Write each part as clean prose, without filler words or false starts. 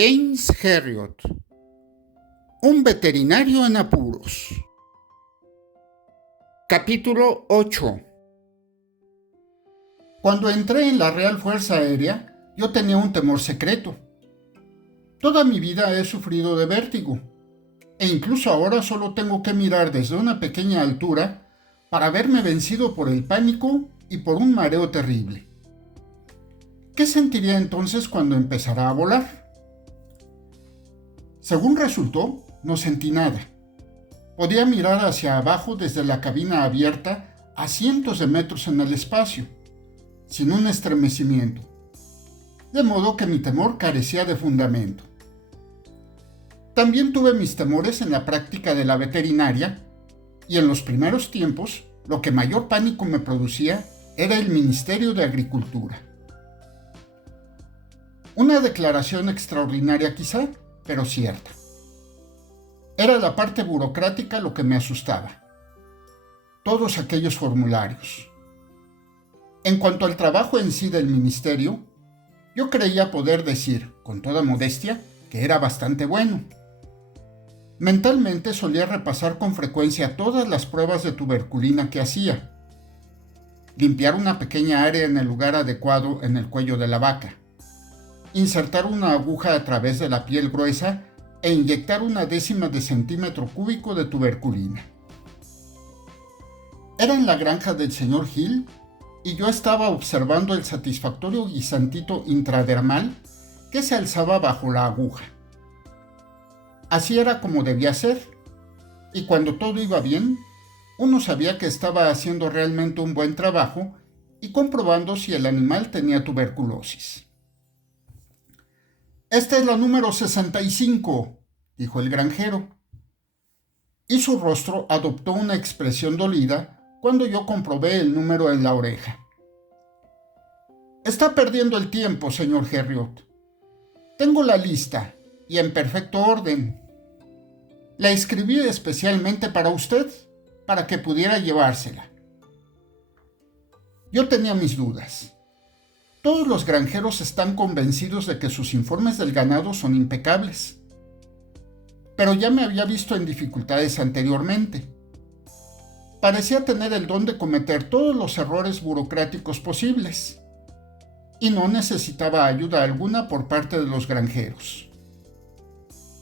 James Herriot, un veterinario en apuros. Capítulo 8. Cuando entré en la Real Fuerza Aérea, yo tenía un temor secreto. Toda mi vida he sufrido de vértigo, e incluso ahora solo tengo que mirar desde una pequeña altura para verme vencido por el pánico y por un mareo terrible. ¿Qué sentiría entonces cuando empezara a volar? Según resultó, no sentí nada. Podía mirar hacia abajo desde la cabina abierta a cientos de metros en el espacio, sin un estremecimiento, de modo que mi temor carecía de fundamento. También tuve mis temores en la práctica de la veterinaria, y en los primeros tiempos, lo que mayor pánico me producía era el Ministerio de Agricultura. Una declaración extraordinaria quizá, pero cierta. Era la parte burocrática lo que me asustaba. Todos aquellos formularios. En cuanto al trabajo en sí del ministerio, yo creía poder decir, con toda modestia, que era bastante bueno. Mentalmente solía repasar con frecuencia todas las pruebas de tuberculina que hacía. Limpiar una pequeña área en el lugar adecuado en el cuello de la vaca. Insertar una aguja a través de la piel gruesa e inyectar 1/10 de centímetro cúbico de tuberculina. Era en la granja del señor Hill y yo estaba observando el satisfactorio guisantito intradermal que se alzaba bajo la aguja. Así era como debía ser, y cuando todo iba bien, uno sabía que estaba haciendo realmente un buen trabajo y comprobando si el animal tenía tuberculosis. «Esta es la número 65», dijo el granjero. Y su rostro adoptó una expresión dolida cuando yo comprobé el número en la oreja. «Está perdiendo el tiempo, señor Herriot. Tengo la lista, y en perfecto orden. La escribí especialmente para usted, para que pudiera llevársela». Yo tenía mis dudas. Todos los granjeros están convencidos de que sus informes del ganado son impecables. Pero ya me había visto en dificultades anteriormente. Parecía tener el don de cometer todos los errores burocráticos posibles, y no necesitaba ayuda alguna por parte de los granjeros.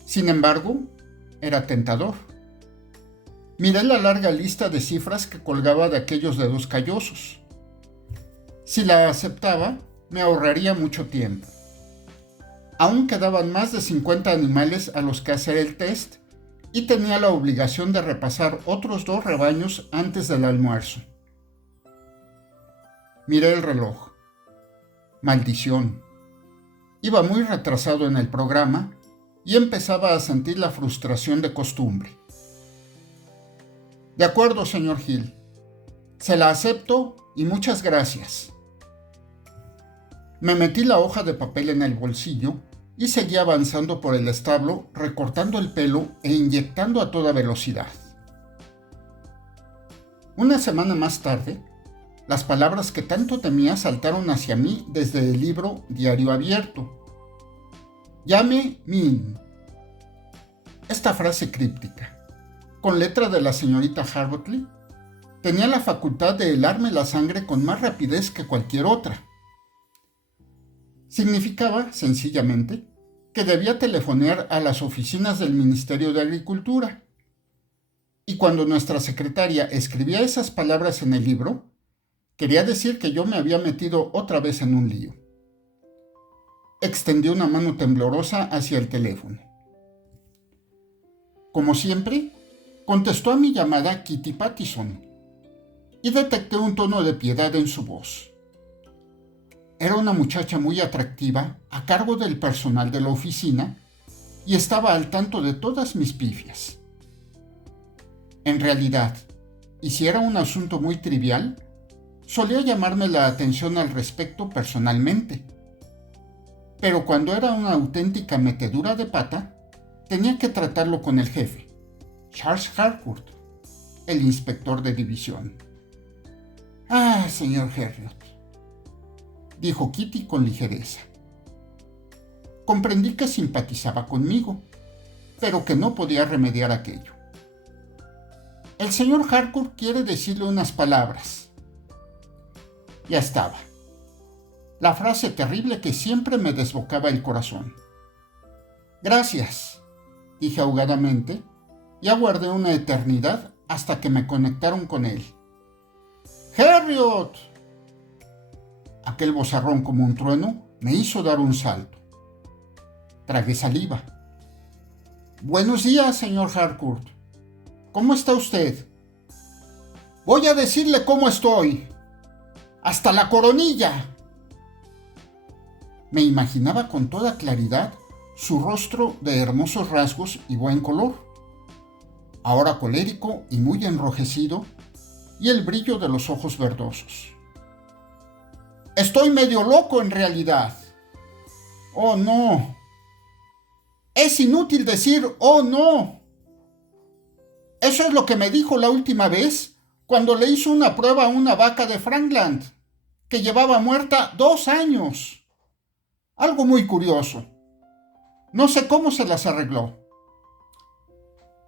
Sin embargo, era tentador. Miré la larga lista de cifras que colgaba de aquellos dedos callosos. Si la aceptaba, me ahorraría mucho tiempo. Aún quedaban más de 50 animales a los que hacer el test y tenía la obligación de repasar otros 2 rebaños antes del almuerzo. Miré el reloj. Maldición. Iba muy retrasado en el programa y empezaba a sentir la frustración de costumbre. «De acuerdo, señor Hill. Se la acepto y muchas gracias». Me metí la hoja de papel en el bolsillo y seguí avanzando por el establo, recortando el pelo e inyectando a toda velocidad. Una semana más tarde, las palabras que tanto temía saltaron hacia mí desde el libro Diario Abierto. «Llame Min». Esta frase críptica, con letra de la señorita Harbotley, tenía la facultad de helarme la sangre con más rapidez que cualquier otra. Significaba, sencillamente, que debía telefonear a las oficinas del Ministerio de Agricultura. Y cuando nuestra secretaria escribía esas palabras en el libro, quería decir que yo me había metido otra vez en un lío. Extendí una mano temblorosa hacia el teléfono. Como siempre, contestó a mi llamada Kitty Pattison, y detecté un tono de piedad en su voz. Era una muchacha muy atractiva, a cargo del personal de la oficina, y estaba al tanto de todas mis pifias. En realidad, y si era un asunto muy trivial, solía llamarme la atención al respecto personalmente. Pero cuando era una auténtica metedura de pata, tenía que tratarlo con el jefe, Charles Harcourt, el inspector de división. «Ah, señor Herriot», dijo Kitty con ligereza. comprendí que simpatizaba conmigo, pero que no podía remediar aquello. El señor Harcourt quiere decirle unas palabras. Ya estaba. La frase terrible que siempre me desbocaba el corazón. Gracias, dije ahogadamente, y aguardé una eternidad hasta que me conectaron con él. ¡Harriet! Aquel vozarrón como un trueno me hizo dar un salto. Tragué saliva. Buenos días, señor Harcourt. ¿Cómo está usted? Voy a decirle cómo estoy. ¡Hasta la coronilla! Me imaginaba con toda claridad su rostro de hermosos rasgos y buen color, ahora colérico y muy enrojecido, y el brillo de los ojos verdosos. Estoy medio loco en realidad. ¡Oh, no! Es inútil decir ¡oh, no! Eso es lo que me dijo la última vez cuando le hizo una prueba a una vaca de Frankland, que llevaba muerta 2 años. Algo muy curioso. No sé cómo se las arregló.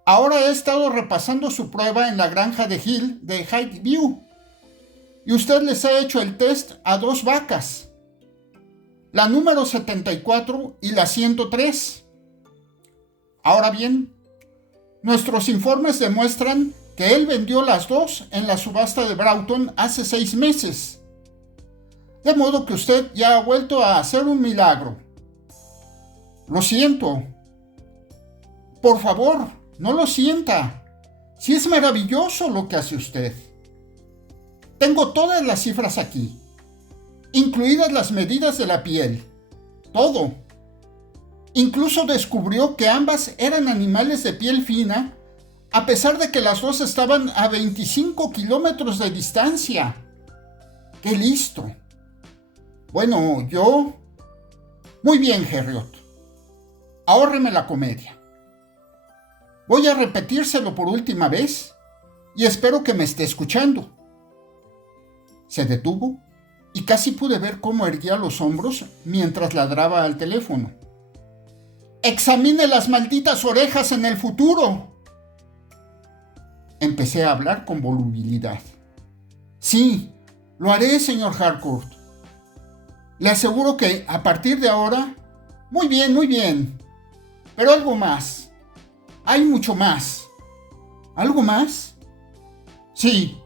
Ahora he estado repasando su prueba en la granja de Hill de Highview, y usted les ha hecho el test a 2 vacas, la número 74 y la 103. Ahora bien, nuestros informes demuestran que él vendió las 2 en la subasta de Broughton hace 6 meses. De modo que usted ya ha vuelto a hacer un milagro. Lo siento. Por favor, no lo sienta. Sí es maravilloso lo que hace usted. Tengo todas las cifras aquí, incluidas las medidas de la piel. Todo. Incluso descubrió que ambas eran animales de piel fina, a pesar de que las 2 estaban a 25 kilómetros de distancia. ¡Qué listo! Bueno, yo... Muy bien, Harriet. Ahórreme la comedia. Voy a repetírselo por última vez y espero que me esté escuchando. Se detuvo y casi pude ver cómo erguía los hombros mientras ladraba al teléfono. ¡Examine las malditas orejas en el futuro! Empecé a hablar con volubilidad. Sí, lo haré, señor Harcourt. Le aseguro que a partir de ahora... Muy bien, muy bien. Pero algo más. Hay mucho más. ¿Algo más? Sí,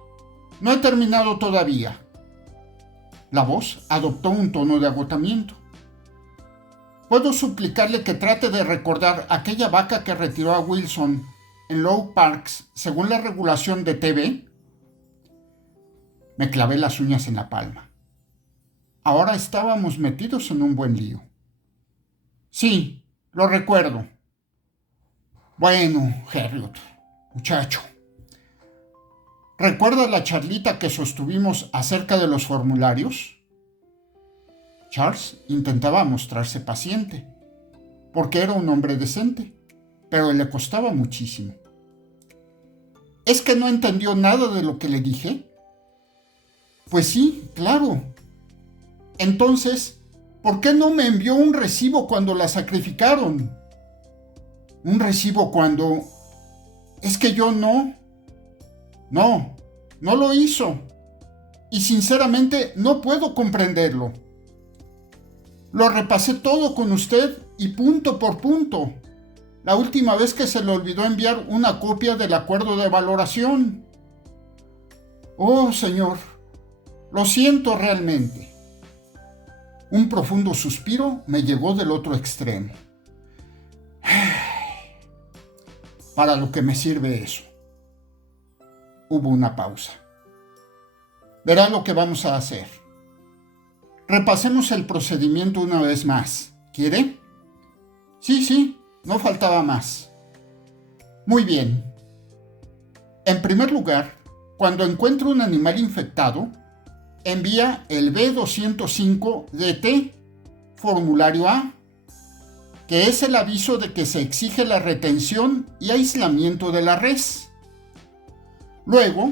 no he terminado todavía. La voz adoptó un tono de agotamiento. ¿Puedo suplicarle que trate de recordar aquella vaca que retiró a Wilson en Low Parks según la regulación de TV? Me clavé las uñas en la palma. Ahora estábamos metidos en un buen lío. Sí, lo recuerdo. Bueno, Harriet, muchacho. ¿Recuerdas la charlita que sostuvimos acerca de los formularios? Charles intentaba mostrarse paciente, porque era un hombre decente, pero le costaba muchísimo. ¿Es que no entendió nada de lo que le dije? Pues sí, claro. Entonces, ¿por qué no me envió un recibo cuando la sacrificaron? ¿Un recibo cuando...? Es que yo no lo hizo. Y sinceramente no puedo comprenderlo. Lo repasé todo con usted y punto por punto. La última vez que se le olvidó enviar una copia del acuerdo de valoración. Oh, señor, lo siento realmente. Un profundo suspiro me llegó del otro extremo. ¿Para lo que me sirve eso? Hubo una pausa. Verá lo que vamos a hacer. Repasemos el procedimiento una vez más. ¿Quiere? Sí, no faltaba más. Muy bien. En primer lugar, cuando encuentre un animal infectado, envía el B205-DT, formulario A, que es el aviso de que se exige la retención y aislamiento de la res. Luego,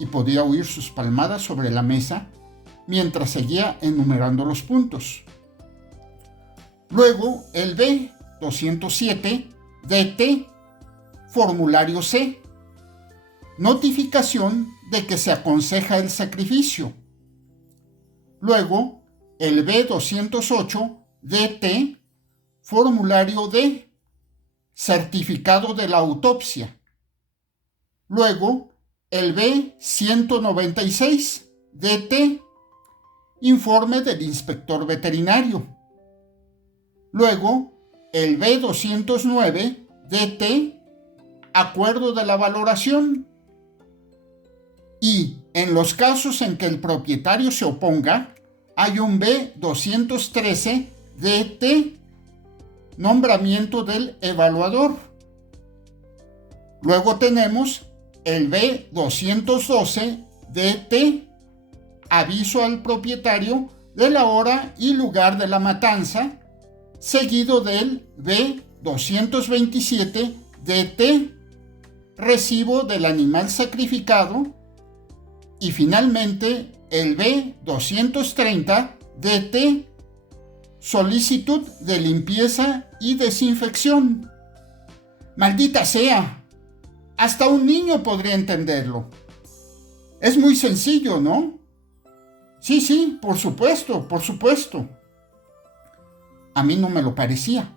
y podía oír sus palmadas sobre la mesa mientras seguía enumerando los puntos. Luego el B207DT, formulario C, notificación de que se aconseja el sacrificio. Luego el B208DT, formulario D, certificado de la autopsia. Luego el B196DT, informe del inspector veterinario. Luego el B209DT, acuerdo de la valoración. Y en los casos en que el propietario se oponga, hay un B213DT, nombramiento del evaluador. Luego tenemos el B212DT, aviso al propietario de la hora y lugar de la matanza, seguido del B227DT, recibo del animal sacrificado, y finalmente el B230DT, solicitud de limpieza y desinfección. ¡Maldita sea! Hasta un niño podría entenderlo. Es muy sencillo, ¿no? Sí, por supuesto. A mí no me lo parecía,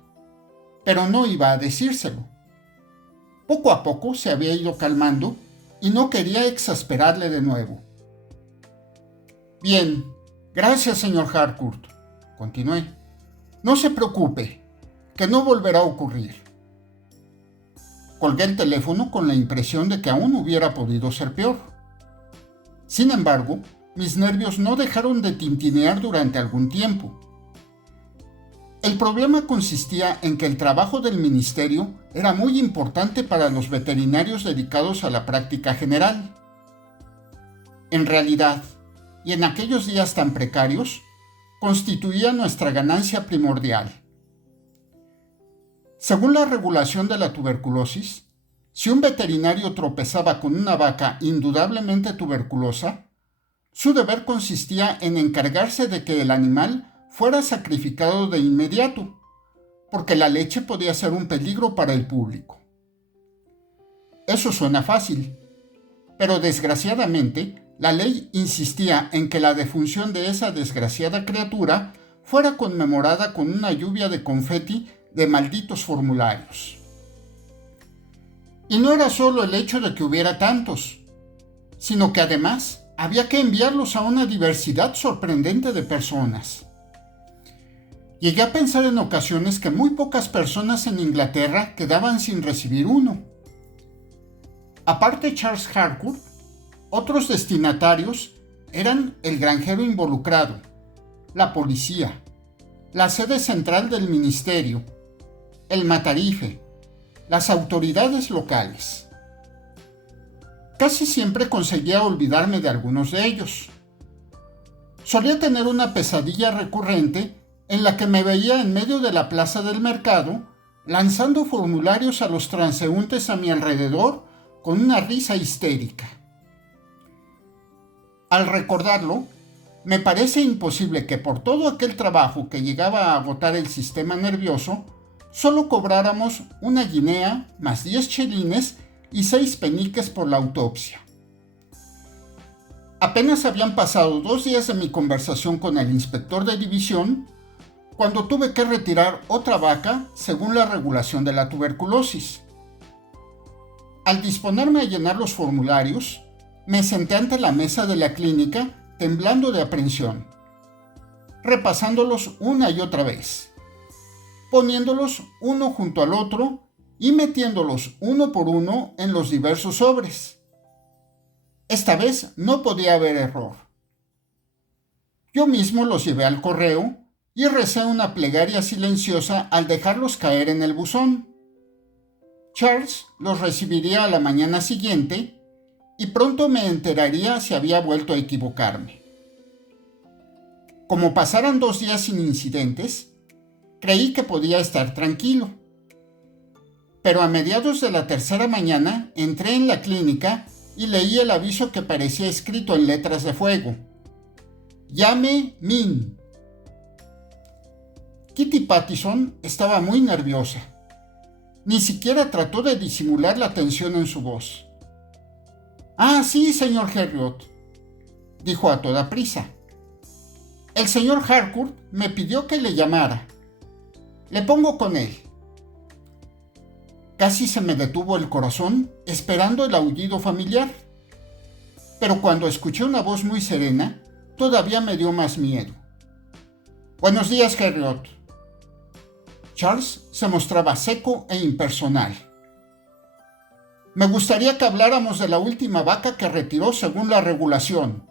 pero no iba a decírselo. Poco a poco se había ido calmando y no quería exasperarle de nuevo. Bien, gracias, señor Harcourt, continué. No se preocupe, que no volverá a ocurrir. Colgué el teléfono con la impresión de que aún hubiera podido ser peor. Sin embargo, mis nervios no dejaron de tintinear durante algún tiempo. El problema consistía en que el trabajo del ministerio era muy importante para los veterinarios dedicados a la práctica general. En realidad, y en aquellos días tan precarios, constituía nuestra ganancia primordial. Según la regulación de la tuberculosis, si un veterinario tropezaba con una vaca indudablemente tuberculosa, su deber consistía en encargarse de que el animal fuera sacrificado de inmediato, porque la leche podía ser un peligro para el público. Eso suena fácil, pero desgraciadamente la ley insistía en que la defunción de esa desgraciada criatura fuera conmemorada con una lluvia de confeti de malditos formularios. Y no era solo el hecho de que hubiera tantos, sino que además había que enviarlos a una diversidad sorprendente de personas. Llegué a pensar en ocasiones que muy pocas personas en Inglaterra quedaban sin recibir uno. Aparte de Charles Harcourt, otros destinatarios eran el granjero involucrado, la policía, la sede central del ministerio, el matarife, las autoridades locales. Casi siempre conseguía olvidarme de algunos de ellos. Solía tener una pesadilla recurrente en la que me veía en medio de la plaza del mercado, lanzando formularios a los transeúntes a mi alrededor con una risa histérica. Al recordarlo, me parece imposible que por todo aquel trabajo que llegaba a agotar el sistema nervioso, solo cobráramos una guinea más 10 chelines y 6 peniques por la autopsia. Apenas habían pasado 2 días de mi conversación con el inspector de división cuando tuve que retirar otra vaca según la regulación de la tuberculosis. Al disponerme a llenar los formularios, me senté ante la mesa de la clínica temblando de aprensión, repasándolos una y otra vez, poniéndolos uno junto al otro y metiéndolos uno por uno en los diversos sobres. Esta vez no podía haber error. Yo mismo los llevé al correo y recé una plegaria silenciosa al dejarlos caer en el buzón. Charles los recibiría a la mañana siguiente y pronto me enteraría si había vuelto a equivocarme. Como pasaran 2 días sin incidentes, creí que podía estar tranquilo. Pero a mediados de la tercera mañana entré en la clínica y leí el aviso que parecía escrito en letras de fuego. Llame Min. Kitty Pattison estaba muy nerviosa. Ni siquiera trató de disimular la tensión en su voz. «Ah, sí, señor Herriot», dijo a toda prisa. «El señor Harcourt me pidió que le llamara. Le pongo con él». Casi se me detuvo el corazón esperando el aullido familiar. Pero cuando escuché una voz muy serena, todavía me dio más miedo. «Buenos días, Herriot». Charles se mostraba seco e impersonal. «Me gustaría que habláramos de la última vaca que retiró según la regulación».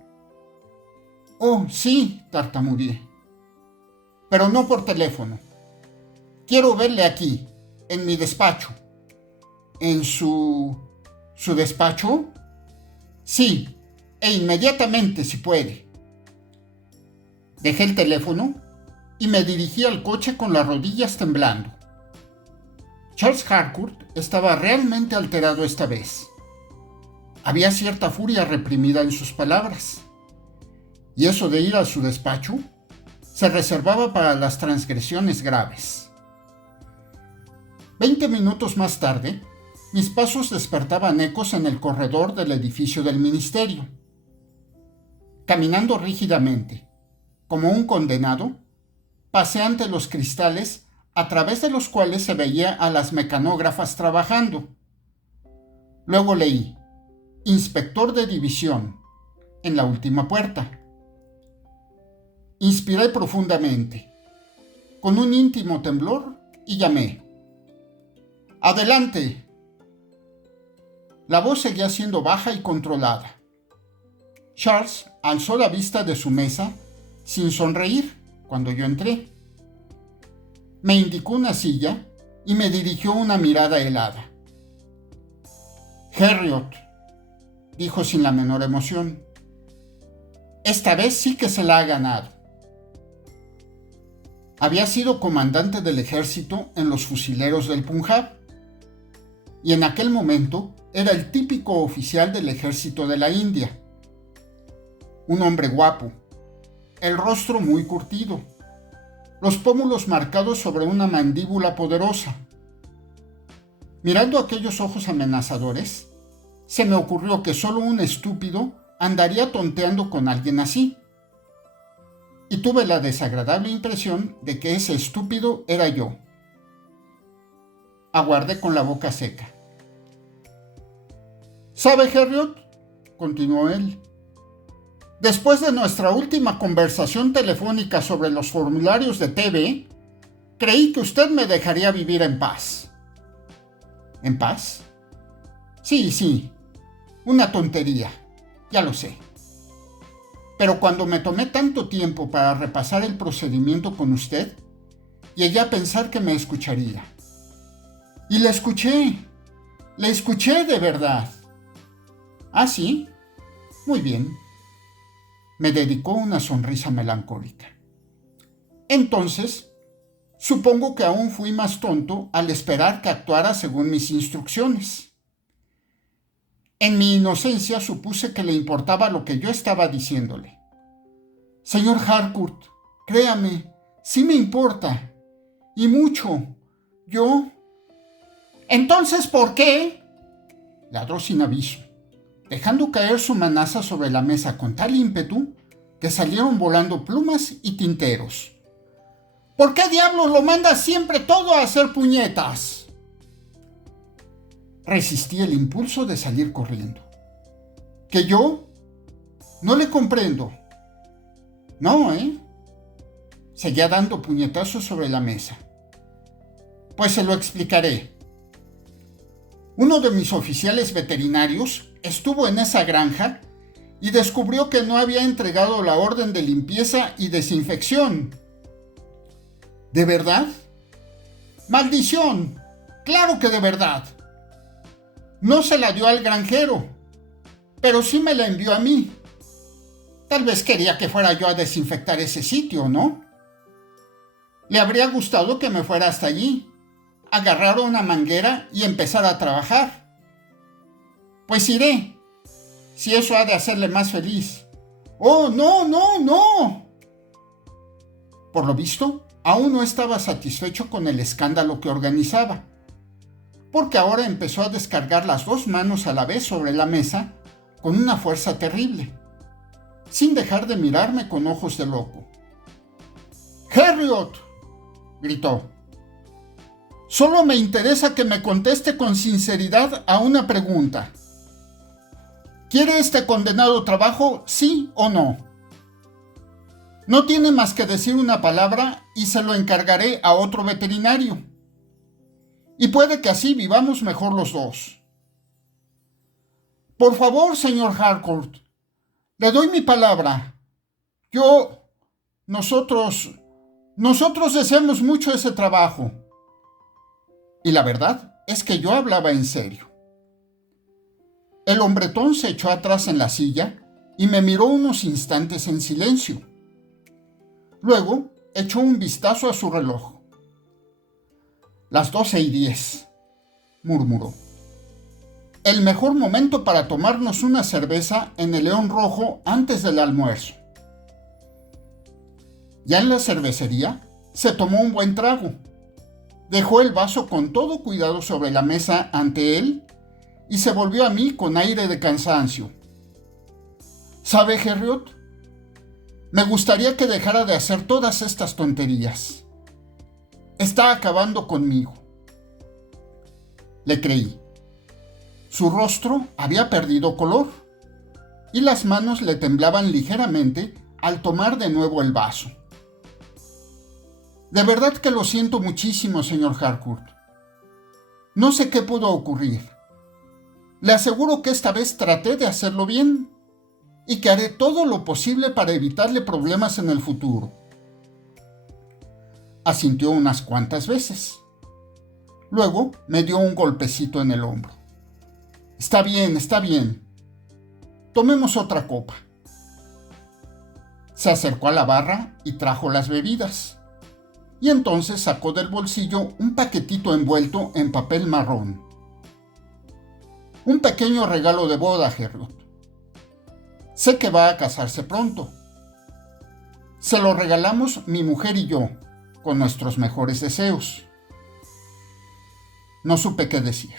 «Oh, sí», tartamudeé. «Pero no por teléfono. Quiero verle aquí, en mi despacho». «¿En su despacho?» «Sí, e inmediatamente si puede». Dejé el teléfono y me dirigí al coche con las rodillas temblando. Charles Harcourt estaba realmente alterado esta vez. Había cierta furia reprimida en sus palabras. Y eso de ir a su despacho se reservaba para las transgresiones graves. 20 minutos más tarde, mis pasos despertaban ecos en el corredor del edificio del ministerio. Caminando rígidamente, como un condenado, pasé ante los cristales a través de los cuales se veía a las mecanógrafas trabajando. Luego leí «Inspector de división» en la última puerta. Inspiré profundamente, con un íntimo temblor, y llamé. «Adelante». La voz seguía siendo baja y controlada. Charles alzó la vista de su mesa sin sonreír cuando yo entré. Me indicó una silla y me dirigió una mirada helada. «Herriot», dijo sin la menor emoción, «esta vez sí que se la ha ganado». Había sido comandante del ejército en los fusileros del Punjab, y en aquel momento era el típico oficial del ejército de la India. Un hombre guapo, el rostro muy curtido, los pómulos marcados sobre una mandíbula poderosa. Mirando aquellos ojos amenazadores, se me ocurrió que solo un estúpido andaría tonteando con alguien así. Y tuve la desagradable impresión de que ese estúpido era yo. Aguardé con la boca seca. «¿Sabe, Herriot?», continuó él, «después de nuestra última conversación telefónica sobre los formularios de TV, creí que usted me dejaría vivir en paz». ¿En paz? Sí, una tontería, ya lo sé. Pero cuando me tomé tanto tiempo para repasar el procedimiento con usted, llegué a pensar que me escucharía. Y le escuché de verdad. ¿Ah, sí? Muy bien. Me dedicó una sonrisa melancólica. Entonces, supongo que aún fui más tonto al esperar que actuara según mis instrucciones. En mi inocencia supuse que le importaba lo que yo estaba diciéndole. «Señor Harcourt, créame, sí me importa. Y mucho. Yo...» «¿Entonces por qué?», ladró sin aviso, dejando caer su manaza sobre la mesa con tal ímpetu que salieron volando plumas y tinteros. «¿Por qué diablos lo manda siempre todo a hacer puñetas?». Resistí el impulso de salir corriendo. ¿Que yo? No le comprendo. No, Seguía dando puñetazos sobre la mesa. Pues se lo explicaré. Uno de mis oficiales veterinarios estuvo en esa granja y descubrió que no había entregado la orden de limpieza y desinfección. ¿De verdad? ¡Maldición! ¡Claro que de verdad! No se la dio al granjero, pero sí me la envió a mí. Tal vez quería que fuera yo a desinfectar ese sitio, ¿no? Le habría gustado que me fuera hasta allí, agarrar una manguera y empezar a trabajar. Pues iré, si eso ha de hacerle más feliz. ¡Oh, no! Por lo visto, aún no estaba satisfecho con el escándalo que organizaba, porque ahora empezó a descargar las dos manos a la vez sobre la mesa con una fuerza terrible, sin dejar de mirarme con ojos de loco. «Harriot», gritó, «solo me interesa que me conteste con sinceridad a una pregunta. ¿Quiere este condenado trabajo, sí o no? No tiene más que decir una palabra y se lo encargaré a otro veterinario. Y puede que así vivamos mejor los dos. Por favor, señor Harcourt, le doy mi palabra. Nosotros deseamos mucho ese trabajo». Y la verdad es que yo hablaba en serio. El hombretón se echó atrás en la silla y me miró unos instantes en silencio. Luego echó un vistazo a su reloj. «Las 12:10», murmuró. «El mejor momento para tomarnos una cerveza en el León Rojo antes del almuerzo». Ya en la cervecería se tomó un buen trago. Dejó el vaso con todo cuidado sobre la mesa ante él y se volvió a mí con aire de cansancio. «¿Sabe, Harriot? Me gustaría que dejara de hacer todas estas tonterías. Está acabando conmigo». Le creí. Su rostro había perdido color y las manos le temblaban ligeramente al tomar de nuevo el vaso. «De verdad que lo siento muchísimo, señor Harcourt. No sé qué pudo ocurrir. Le aseguro que esta vez traté de hacerlo bien y que haré todo lo posible para evitarle problemas en el futuro». Asintió unas cuantas veces. Luego me dio un golpecito en el hombro. Está bien. Tomemos otra copa». Se acercó a la barra y trajo las bebidas. Y entonces sacó del bolsillo un paquetito envuelto en papel marrón. «Un pequeño regalo de boda, Harriot. Sé que va a casarse pronto. Se lo regalamos mi mujer y yo, con nuestros mejores deseos». No supe qué decir.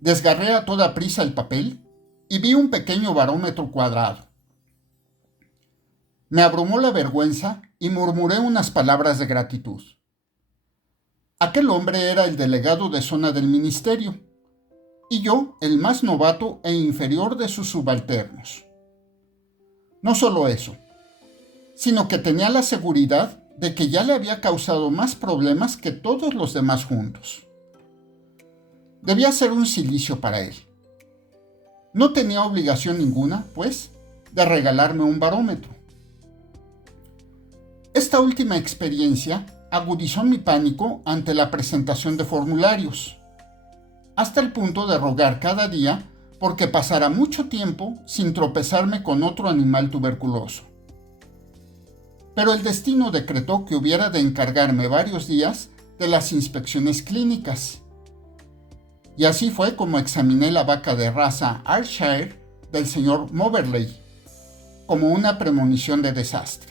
Desgarré a toda prisa el papel y vi un pequeño barómetro cuadrado. Me abrumó la vergüenza y murmuré unas palabras de gratitud. Aquel hombre era el delegado de zona del ministerio, y yo el más novato e inferior de sus subalternos. No solo eso, sino que tenía la seguridad de que ya le había causado más problemas que todos los demás juntos. Debía ser un cilicio para él. No tenía obligación ninguna, pues, de regalarme un barómetro. Esta última experiencia agudizó mi pánico ante la presentación de formularios, hasta el punto de rogar cada día porque pasara mucho tiempo sin tropezarme con otro animal tuberculoso. Pero el destino decretó que hubiera de encargarme varios días de las inspecciones clínicas. Y así fue como examiné la vaca de raza Ayrshire del señor Moberley, como una premonición de desastre.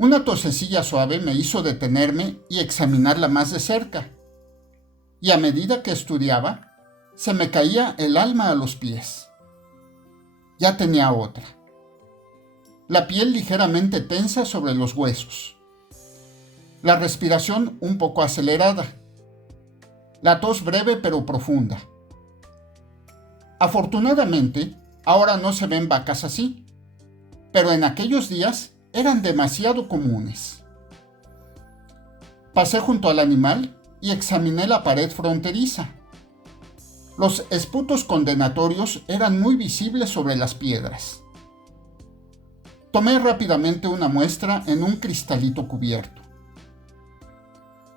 Una tosecilla suave me hizo detenerme y examinarla más de cerca, y a medida que estudiaba, se me caía el alma a los pies. Ya tenía otra. La piel ligeramente tensa sobre los huesos. La respiración un poco acelerada. La tos breve pero profunda. Afortunadamente, ahora no se ven vacas así, pero en aquellos días eran demasiado comunes. Pasé junto al animal y examiné la pared fronteriza. Los esputos condenatorios eran muy visibles sobre las piedras. Tomé rápidamente una muestra en un cristalito cubierto.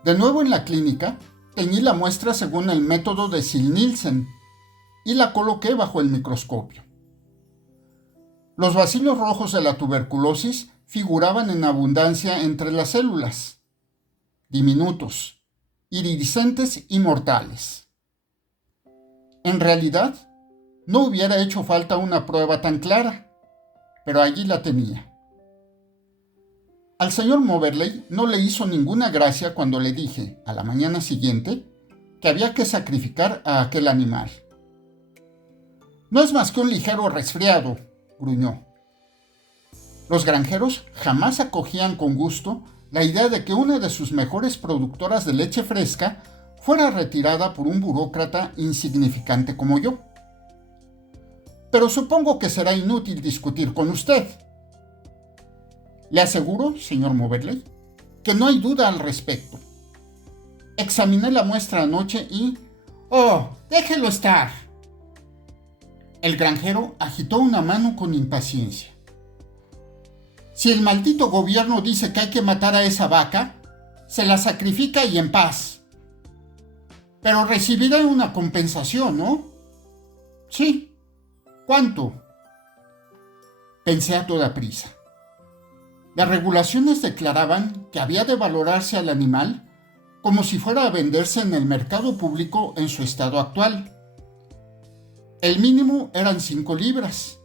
De nuevo en la clínica, teñí la muestra según el método de Ziehl-Neelsen y la coloqué bajo el microscopio. Los bacilos rojos de la tuberculosis figuraban en abundancia entre las células, diminutos, iridiscentes y mortales. En realidad, no hubiera hecho falta una prueba tan clara, pero allí la tenía. Al señor Moberley no le hizo ninguna gracia cuando le dije, a la mañana siguiente, que había que sacrificar a aquel animal. No es más que un ligero resfriado, gruñó. Los granjeros jamás acogían con gusto la idea de que una de sus mejores productoras de leche fresca fuera retirada por un burócrata insignificante como yo. Pero supongo que será inútil discutir con usted. Le aseguro, señor Moberley, que no hay duda al respecto. Examiné la muestra anoche y... ¡Oh, déjelo estar! El granjero agitó una mano con impaciencia. Si el maldito gobierno dice que hay que matar a esa vaca, se la sacrifica y en paz. Pero recibirá una compensación, ¿no? Sí. ¿Cuánto? Pensé a toda prisa. Las regulaciones declaraban que había de valorarse al animal como si fuera a venderse en el mercado público en su estado actual. El mínimo eran 5 libras.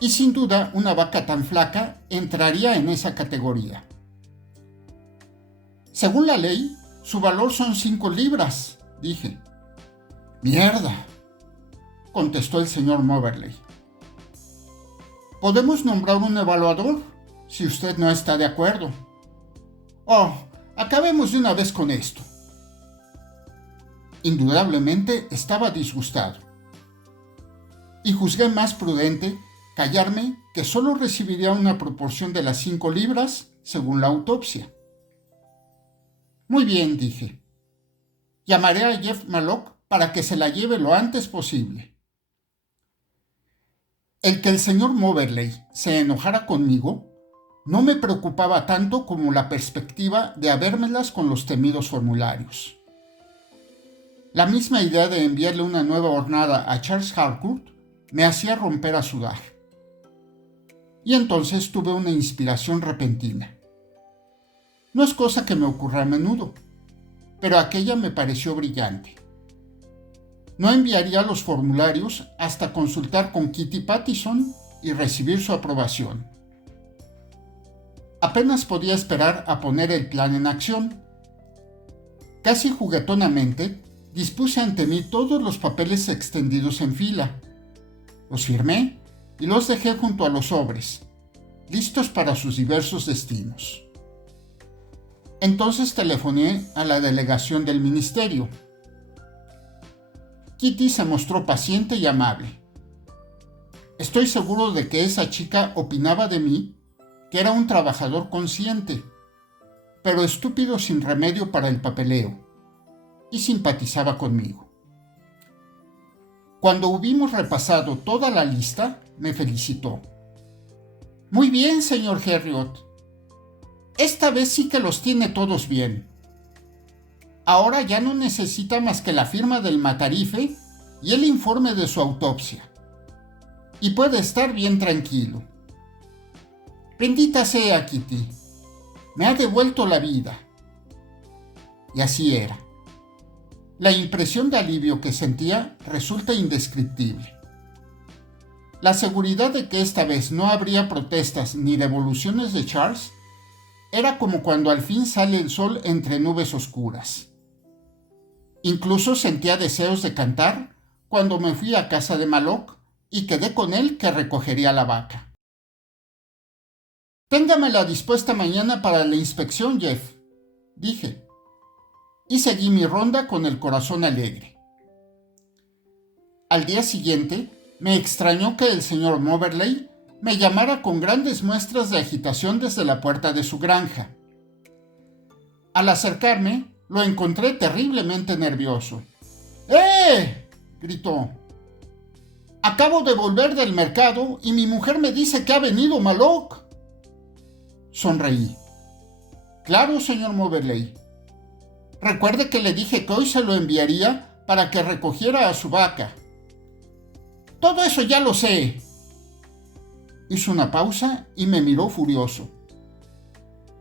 Y sin duda una vaca tan flaca entraría en esa categoría. Según la ley, su valor son 5 libras, dije. ¡Mierda!, contestó el señor Moberley. ¿Podemos nombrar un evaluador, si usted no está de acuerdo? Oh, acabemos de una vez con esto. Indudablemente estaba disgustado. Y juzgué más prudente callarme que solo recibiría una proporción de las 5 libras según la autopsia. Muy bien, dije. Llamaré a Jeff Mallock para que se la lleve lo antes posible. El que el señor Moberley se enojara conmigo no me preocupaba tanto como la perspectiva de habérmelas con los temidos formularios. La misma idea de enviarle una nueva hornada a Charles Harcourt me hacía romper a sudar. Y entonces tuve una inspiración repentina. No es cosa que me ocurra a menudo, pero aquella me pareció brillante. No enviaría los formularios hasta consultar con Kitty Pattison y recibir su aprobación. Apenas podía esperar a poner el plan en acción. Casi juguetonamente dispuse ante mí todos los papeles extendidos en fila. Los firmé y los dejé junto a los sobres, listos para sus diversos destinos. Entonces telefoné a la delegación del ministerio. Kitty se mostró paciente y amable. Estoy seguro de que esa chica opinaba de mí que era un trabajador consciente, pero estúpido sin remedio para el papeleo, y simpatizaba conmigo. Cuando hubimos repasado toda la lista, me felicitó. Muy bien, señor Herriot. Esta vez sí que los tiene todos bien. Ahora ya no necesita más que la firma del matarife y el informe de su autopsia. Y puede estar bien tranquilo. Bendita sea, Kitty. Me ha devuelto la vida. Y así era. La impresión de alivio que sentía resulta indescriptible. La seguridad de que esta vez no habría protestas ni devoluciones de Charles era como cuando al fin sale el sol entre nubes oscuras. Incluso sentía deseos de cantar cuando me fui a casa de Mallock y quedé con él que recogería la vaca. Téngamela dispuesta mañana para la inspección, Jeff, dije, y seguí mi ronda con el corazón alegre. Al día siguiente, me extrañó que el señor Moberley me llamara con grandes muestras de agitación desde la puerta de su granja. Al acercarme, lo encontré terriblemente nervioso. ¡Eh!, gritó. Acabo de volver del mercado y mi mujer me dice que ha venido Mallock. Sonreí. Claro, señor Moberley. Recuerde que le dije que hoy se lo enviaría para que recogiera a su vaca. Todo eso ya lo sé. Hizo una pausa y me miró furioso.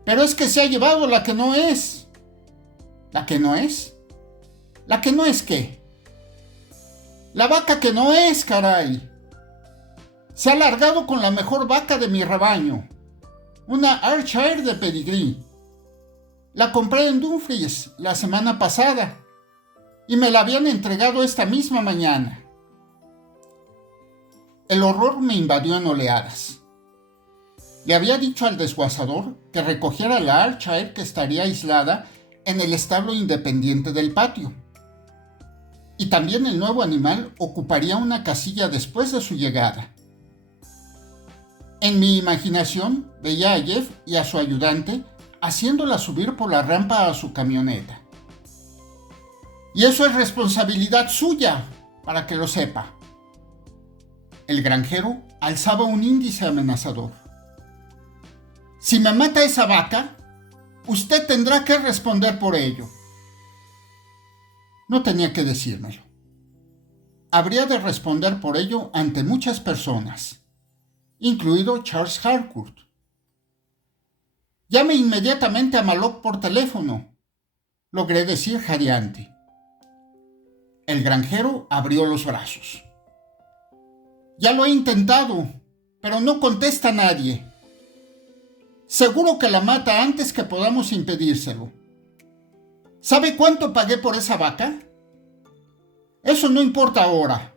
Pero es que se ha llevado la que no es. ¿La que no es? ¿La que no es qué? La vaca que no es, caray. Se ha largado con la mejor vaca de mi rebaño. Una Ayrshire de pedigrí. La compré en Dumfries la semana pasada y me la habían entregado esta misma mañana. El horror me invadió en oleadas. Le había dicho al desguazador que recogiera la Ayrshire que estaría aislada en el establo independiente del patio. Y también el nuevo animal ocuparía una casilla después de su llegada. En mi imaginación veía a Jeff y a su ayudante haciéndola subir por la rampa a su camioneta. Y eso es responsabilidad suya, para que lo sepa. El granjero alzaba un índice amenazador. Si me mata esa vaca, usted tendrá que responder por ello. No tenía que decírmelo. Habría de responder por ello ante muchas personas, incluido Charles Harcourt. Llame inmediatamente a Maloc por teléfono, logré decir jadeante. El granjero abrió los brazos. Ya lo he intentado, pero no contesta nadie. Seguro que la mata antes que podamos impedírselo. ¿Sabe cuánto pagué por esa vaca? Eso no importa ahora.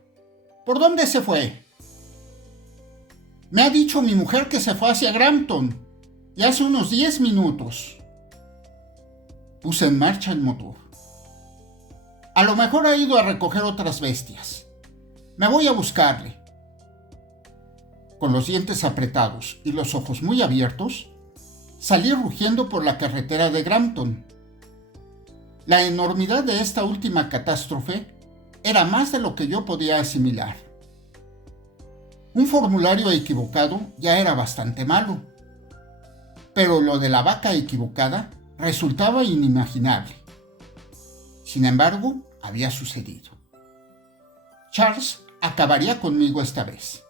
¿Por dónde se fue? Me ha dicho mi mujer que se fue hacia Grampton, y hace unos 10 minutos. Puse en marcha el motor. A lo mejor ha ido a recoger otras bestias. Me voy a buscarle. Con los dientes apretados y los ojos muy abiertos, salí rugiendo por la carretera de Grampton. La enormidad de esta última catástrofe era más de lo que yo podía asimilar. Un formulario equivocado ya era bastante malo, pero lo de la vaca equivocada resultaba inimaginable. Sin embargo, había sucedido. Charles acabaría conmigo esta vez.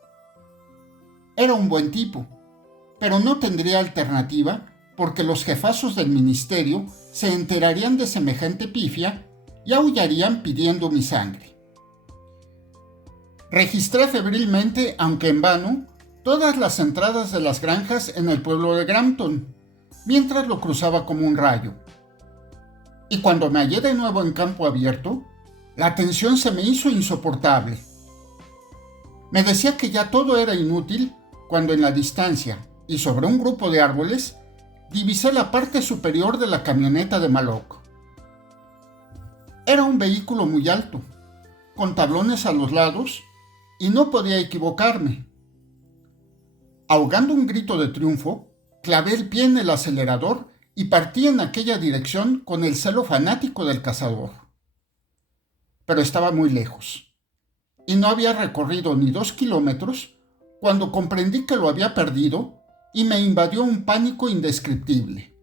Era un buen tipo, pero no tendría alternativa porque los jefazos del ministerio se enterarían de semejante pifia y aullarían pidiendo mi sangre. Registré febrilmente, aunque en vano, todas las entradas de las granjas en el pueblo de Grampton, mientras lo cruzaba como un rayo. Y cuando me hallé de nuevo en campo abierto, la tensión se me hizo insoportable. Me decía que ya todo era inútil cuando en la distancia y sobre un grupo de árboles divisé la parte superior de la camioneta de Maloc. Era un vehículo muy alto, con tablones a los lados, y no podía equivocarme. Ahogando un grito de triunfo, clavé el pie en el acelerador y partí en aquella dirección con el celo fanático del cazador. Pero estaba muy lejos, y no había recorrido ni 2 kilómetros cuando comprendí que lo había perdido y me invadió un pánico indescriptible.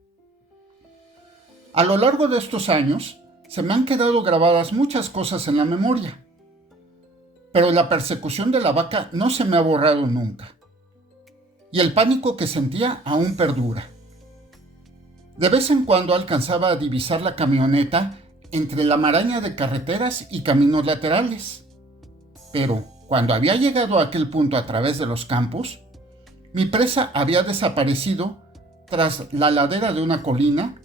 A lo largo de estos años, se me han quedado grabadas muchas cosas en la memoria, pero la persecución de la vaca no se me ha borrado nunca, y el pánico que sentía aún perdura. De vez en cuando alcanzaba a divisar la camioneta entre la maraña de carreteras y caminos laterales, pero cuando había llegado a aquel punto a través de los campos, mi presa había desaparecido tras la ladera de una colina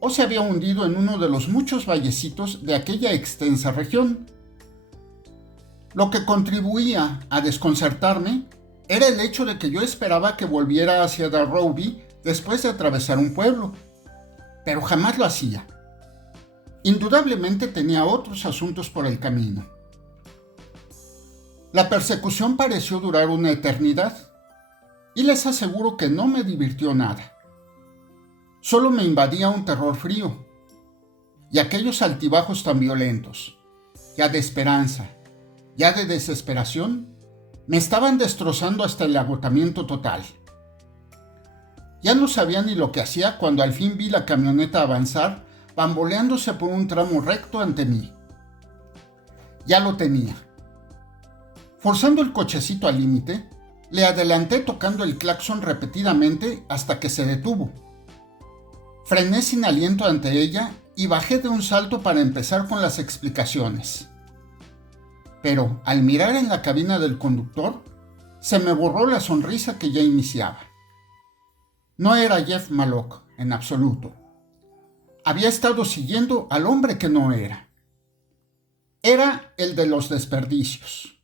o se había hundido en uno de los muchos vallecitos de aquella extensa región. Lo que contribuía a desconcertarme era el hecho de que yo esperaba que volviera hacia Darrowby después de atravesar un pueblo, pero jamás lo hacía. Indudablemente tenía otros asuntos por el camino. La persecución pareció durar una eternidad, y les aseguro que no me divirtió nada. Solo me invadía un terror frío, y aquellos altibajos tan violentos, ya de esperanza, ya de desesperación, me estaban destrozando hasta el agotamiento total. Ya no sabía ni lo que hacía cuando al fin vi la camioneta avanzar, bamboleándose por un tramo recto ante mí. Ya lo tenía. Forzando el cochecito al límite, le adelanté tocando el claxon repetidamente hasta que se detuvo. Frené sin aliento ante ella y bajé de un salto para empezar con las explicaciones. Pero al mirar en la cabina del conductor, se me borró la sonrisa que ya iniciaba. No era Jeff Mallock en absoluto. Había estado siguiendo al hombre que no era. Era el de los desperdicios.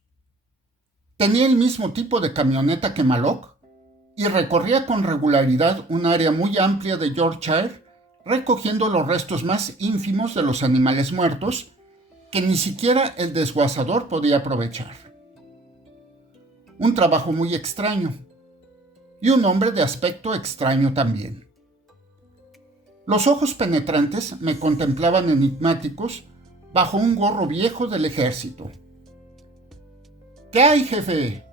Tenía el mismo tipo de camioneta que Mallock y recorría con regularidad un área muy amplia de Yorkshire, recogiendo los restos más ínfimos de los animales muertos que ni siquiera el desguazador podía aprovechar. Un trabajo muy extraño, y un hombre de aspecto extraño también. Los ojos penetrantes me contemplaban enigmáticos bajo un gorro viejo del ejército. ¿Qué hay, jefe?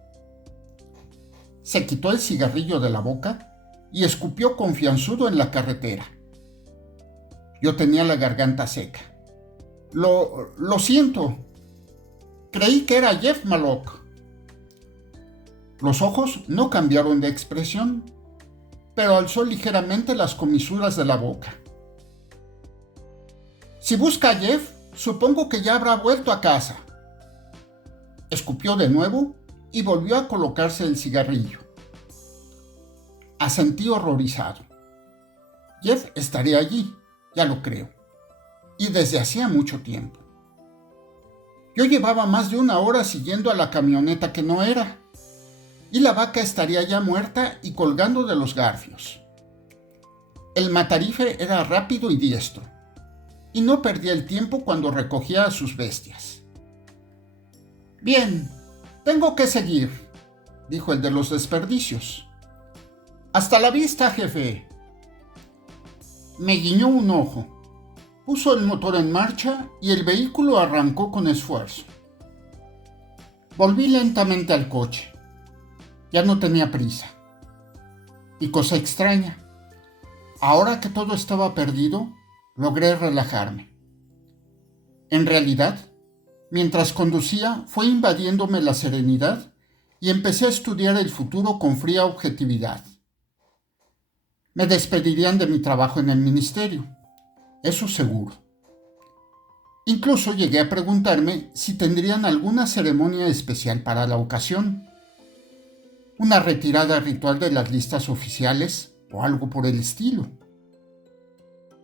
Se quitó el cigarrillo de la boca y escupió confianzudo en la carretera. Yo tenía la garganta seca. Lo siento. Creí que era Jeff Mallock. Los ojos no cambiaron de expresión, pero alzó ligeramente las comisuras de la boca. Si busca a Jeff, supongo que ya habrá vuelto a casa. Escupió de nuevo y volvió a colocarse el cigarrillo. Asentí horrorizado. Jeff estaría allí, ya lo creo, y desde hacía mucho tiempo. Yo llevaba más de una hora siguiendo a la camioneta que no era, y la vaca estaría ya muerta y colgando de los garfios. El matarife era rápido y diestro, y no perdía el tiempo cuando recogía a sus bestias. Bien, tengo que seguir, dijo el de los desperdicios. Hasta la vista, jefe. Me guiñó un ojo, puso el motor en marcha y el vehículo arrancó con esfuerzo. Volví lentamente al coche. Ya no tenía prisa. Y cosa extraña, ahora que todo estaba perdido, logré relajarme. En realidad, mientras conducía, fue invadiéndome la serenidad y empecé a estudiar el futuro con fría objetividad. Me despedirían de mi trabajo en el ministerio, eso seguro. Incluso llegué a preguntarme si tendrían alguna ceremonia especial para la ocasión. Una retirada ritual de las listas oficiales o algo por el estilo.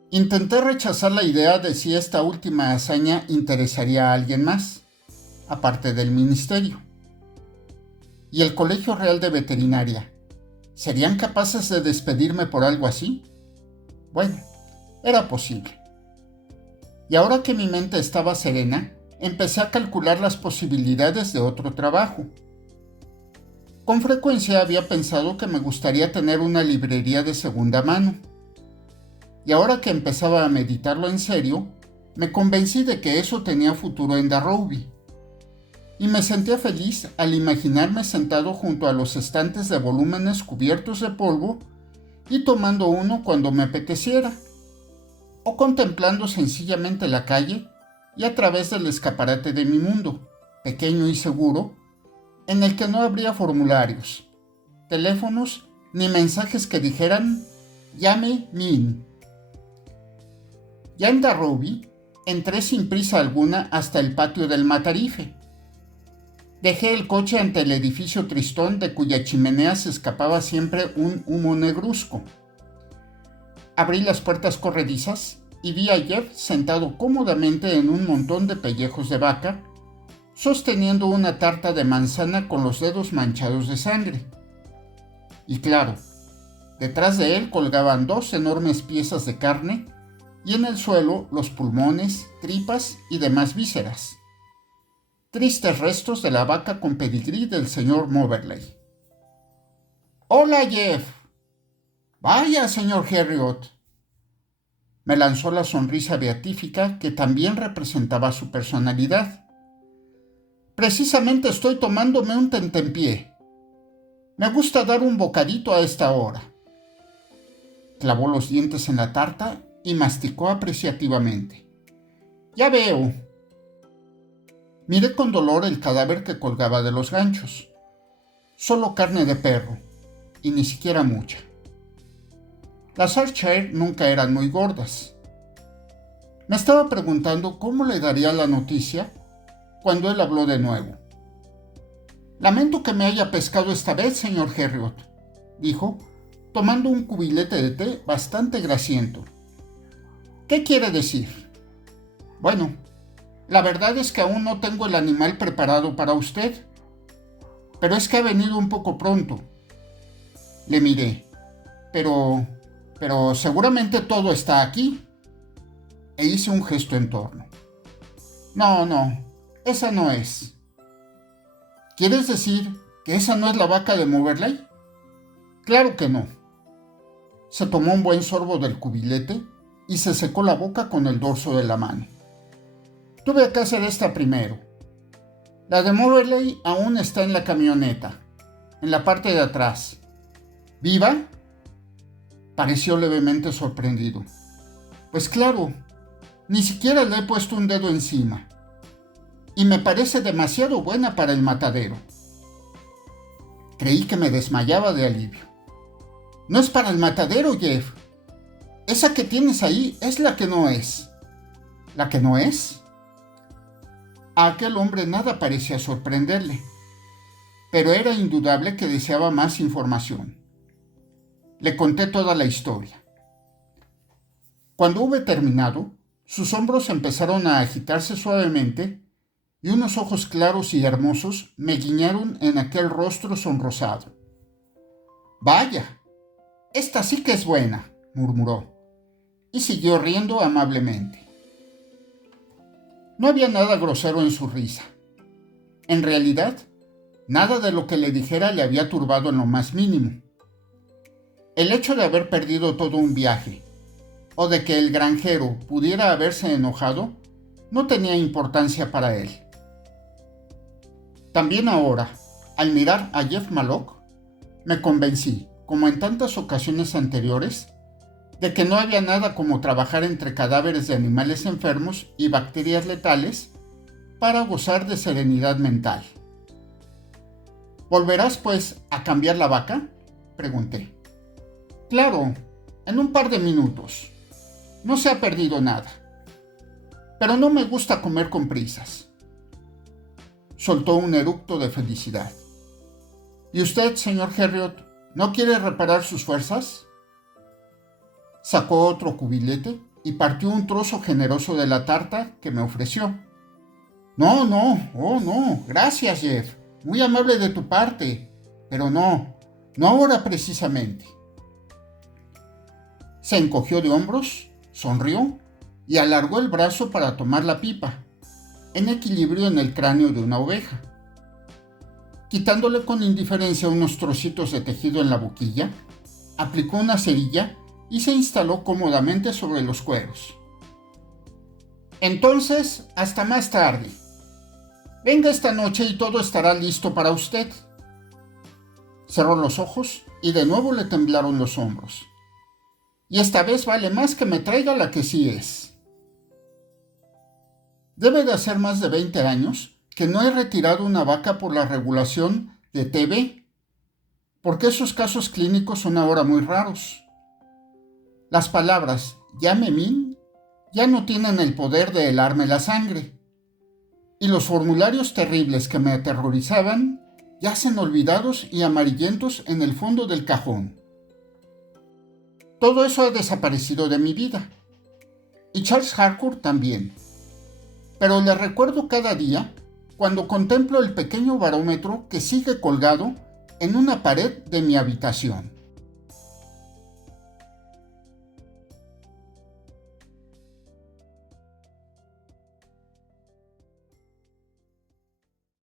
Intenté rechazar la idea de si esta última hazaña interesaría a alguien más, aparte del ministerio. ¿Y el Colegio Real de Veterinaria? ¿Serían capaces de despedirme por algo así? Bueno, era posible. Y ahora que mi mente estaba serena, empecé a calcular las posibilidades de otro trabajo. Con frecuencia había pensado que me gustaría tener una librería de segunda mano. Y ahora que empezaba a meditarlo en serio, me convencí de que eso tenía futuro en Darrowby. Y me sentía feliz al imaginarme sentado junto a los estantes de volúmenes cubiertos de polvo y tomando uno cuando me apeteciera, o contemplando sencillamente la calle y a través del escaparate de mi mundo, pequeño y seguro, en el que no habría formularios, teléfonos ni mensajes que dijeran «Llame Min». Ya en Darrowby, entré sin prisa alguna hasta el patio del matarife. Dejé el coche ante el edificio tristón de cuya chimenea se escapaba siempre un humo negruzco. Abrí las puertas corredizas y vi a Jeff sentado cómodamente en un montón de pellejos de vaca, sosteniendo una tarta de manzana con los dedos manchados de sangre. Y claro, detrás de él colgaban 2 enormes piezas de carne y en el suelo los pulmones, tripas y demás vísceras. Tristes restos de la vaca con pedigrí del señor Moberley. «¡Hola, Jeff!» «Vaya, señor Herriot», me lanzó la sonrisa beatífica que también representaba su personalidad. «Precisamente estoy tomándome un tentempié. Me gusta dar un bocadito a esta hora». Clavó los dientes en la tarta y masticó apreciativamente. «Ya veo». Miré con dolor el cadáver que colgaba de los ganchos. Solo carne de perro, y ni siquiera mucha. Las Ayrshire nunca eran muy gordas. Me estaba preguntando cómo le daría la noticia cuando él habló de nuevo. «Lamento que me haya pescado esta vez, señor Herriot», dijo, tomando un cubilete de té bastante grasiento. ¿Qué quiere decir? Bueno, la verdad es que aún no tengo el animal preparado para usted, pero es que ha venido un poco pronto. Le miré, pero seguramente todo está aquí. E hice un gesto en torno. No, esa no es. ¿Quieres decir que esa no es la vaca de Moverley? Claro que no. Se tomó un buen sorbo del cubilete y se secó la boca con el dorso de la mano. Tuve que hacer esta primero. La de Moverley aún está en la camioneta, en la parte de atrás. ¿Viva? Pareció levemente sorprendido. Pues claro, ni siquiera le he puesto un dedo encima. Y me parece demasiado buena para el matadero. Creí que me desmayaba de alivio. No es para el matadero, Jeff. Esa que tienes ahí es la que no es. ¿La que no es? A aquel hombre nada parecía sorprenderle, pero era indudable que deseaba más información. Le conté toda la historia. Cuando hube terminado, sus hombros empezaron a agitarse suavemente y unos ojos claros y hermosos me guiñaron en aquel rostro sonrosado. «Vaya, esta sí que es buena», murmuró, y siguió riendo amablemente. No había nada grosero en su risa. En realidad, nada de lo que le dijera le había turbado en lo más mínimo. El hecho de haber perdido todo un viaje, o de que el granjero pudiera haberse enojado, no tenía importancia para él. También ahora, al mirar a Jeff Mallock, me convencí, como en tantas ocasiones anteriores, de que no había nada como trabajar entre cadáveres de animales enfermos y bacterias letales para gozar de serenidad mental. ¿Volverás, pues, a cambiar la vaca?, pregunté. Claro, en un par de minutos. No se ha perdido nada. Pero no me gusta comer con prisas. Soltó un eructo de felicidad. ¿Y usted, señor Herriot, no quiere reparar sus fuerzas? Sacó otro cubilete y partió un trozo generoso de la tarta que me ofreció. No, gracias, Jeff. Muy amable de tu parte, pero no ahora precisamente. Se encogió de hombros, sonrió y alargó el brazo para tomar la pipa, en equilibrio en el cráneo de una oveja. Quitándole con indiferencia unos trocitos de tejido en la boquilla, aplicó una cerilla y se instaló cómodamente sobre los cueros. Entonces, hasta más tarde. Venga esta noche y todo estará listo para usted. Cerró los ojos y de nuevo le temblaron los hombros. Y esta vez vale más que me traiga la que sí es. Debe de hacer más de 20 años que no he retirado una vaca por la regulación de TB, porque esos casos clínicos son ahora muy raros. Las palabras «ya me min» ya no tienen el poder de helarme la sangre, y los formularios terribles que me aterrorizaban yacen olvidados y amarillentos en el fondo del cajón. Todo eso ha desaparecido de mi vida, y Charles Harcourt también, pero le recuerdo cada día cuando contemplo el pequeño barómetro que sigue colgado en una pared de mi habitación.